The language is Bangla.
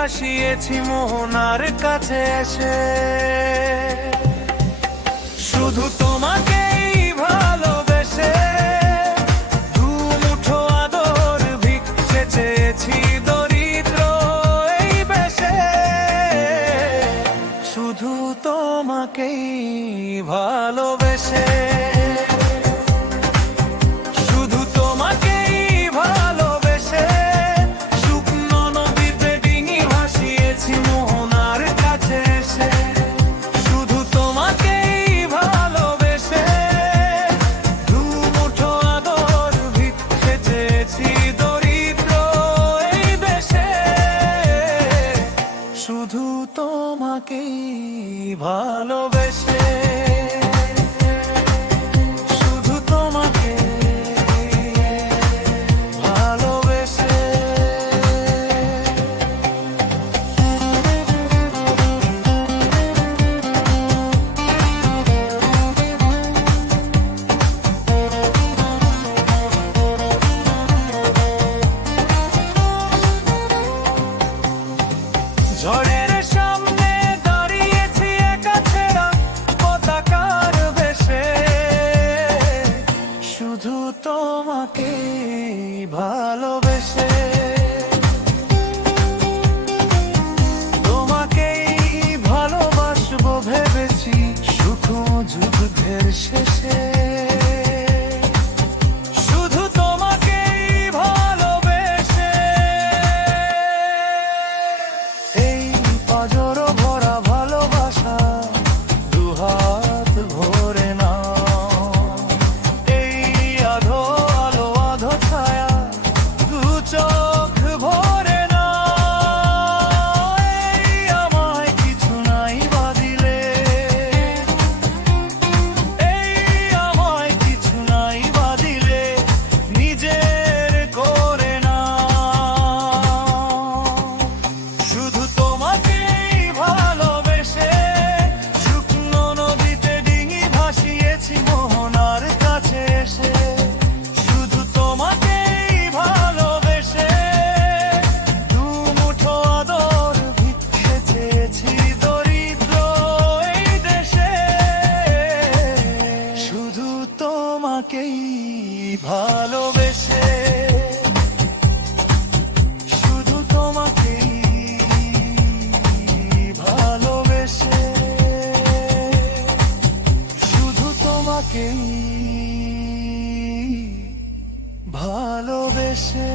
ভাসিয়েছি মোহনার কাছে এসে। শুধু তোমাকেই ভালোবেসে দু মুঠো আদর ভিক্ষে চেয়েছি দরিদ্র এই বেশে। শুধু তোমাকেই ভালোবেসে, শুধু তোমাকেই ভালোবেসে শুকনো নদীতে ডিঙি ভাসিয়েছি মোহনার কাছে এসে। শুধু তোমাকেই ভালোবেসে দু মুঠো আদর ভিক্ষে চেয়েছি দরিদ্র এই দেশে। শুধু তোমাকেই ভালোবেসে, শুধু তোমাকে ভালোবেসে। ঝড়ের সামনে দাঁড়িয়েছি একা ছেঁড়া পতাকার বেশে। শুধু তোমাকে ভালোবেসে, তোমাকেই ভালোবাসবো ভেবেছি শুকনো যুদ্ধের শেষে। শুধু তোমাকেই ভালোবেসে এই পাঁজর ভরা ভালোবাসা দুহাত ভরে না। এই আধো আলো আধো ছায়া দু চোখ ভরে না। এই আমায় কিছু নাই বাদিলে, এই আমায় কিছু নাই বাদিলে নিজের করে না। শুধু তোমাকেই ভালোবেসে শুকনো নদীতে ডিঙি ভাসিয়েছি মোহনার কাছে এসে। শুধু তোমাকেই ভালোবেসে দু মুঠো আদর ভিক্ষে চেয়েছি দরিদ্র এই দেশে। শুধু তোমাকেই ভালোবেসে, শুধু তোমাকেই ভালোবেসে, শুধু তোমাকেই ভালোবেসে।